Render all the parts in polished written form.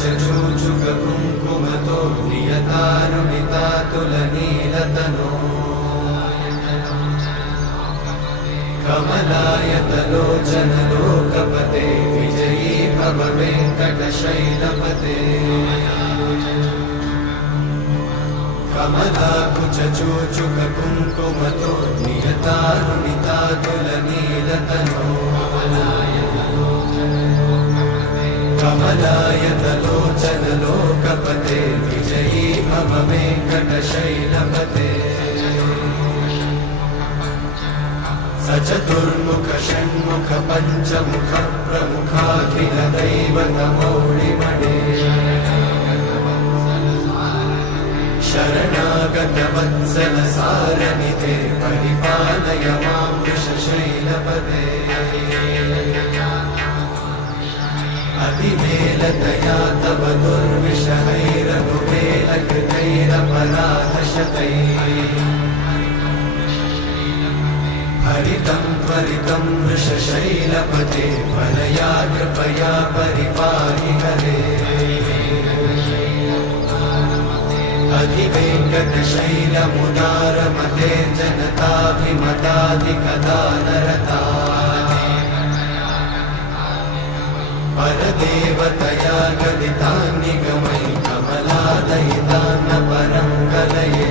कुचचूचुककुङ्कुमतो नियतारुणितातुलनीलतनो कमलायतलोचनलोकपते विजयी भव वेङ्कटशैलपते कमलाकुचचूचुककुङ्कुमतो नियतारुणितातुलनीलतनो कमलायतलोचनलोकपते विजयी भव वेङ्कटशैलपते सचतुर्मुख षण्मुख पञ्चमुख प्रमुखाखिलदैवतमौलिमणे शरणागतवत्सलसारनिधे परिपालय मां वृषशैलपते अतिवेलतया तव दुर्विषहैरनुवेलकृतैरपराधशतैः हरितं त्वरितं वृषशैलपते वरया कृपया परिपाहि हरे अधिवेङ्कटशैलमुदारमते जनताभिमताधिकदानरता परदेवतया गदितान्निगमै कमलादयितान्न परं कलये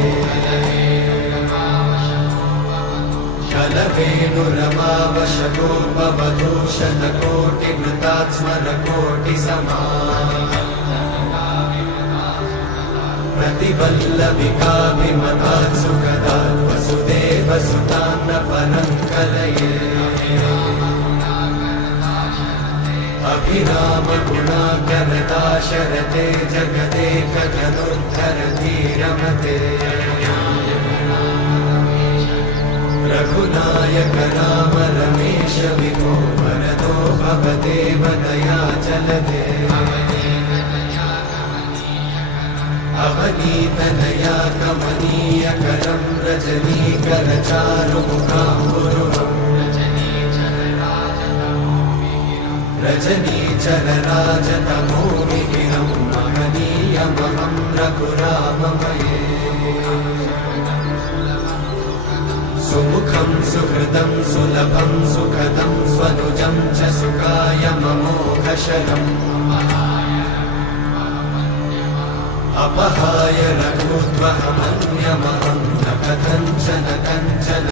कलवेणुरमावशगोपवधूषणकोटिवृतात्स्मरकोटिसमा प्रतिवल्लविकाभिमतात् सुखदात् वसुदेवसुतान्न परं कलये अभिरामगुणाकरदाशरथे जगदेकजनुद्धरधीरमते रघुनायक राम रमेश विभो वरदो भवदेव दयाचलदे अवनीतनया कमनीयकरं रजनीकरचारुमुखाम्बुरुहम् रजनीचरराजतमोमिहिरं महनीयमहं रघुराममये सुमुखं सुहृदं सुलभं सुखदं स्वनुजं च सुखायममोघशरम् अपहाय रघुत्वहमन्यमहं न कथञ्चन कञ्चन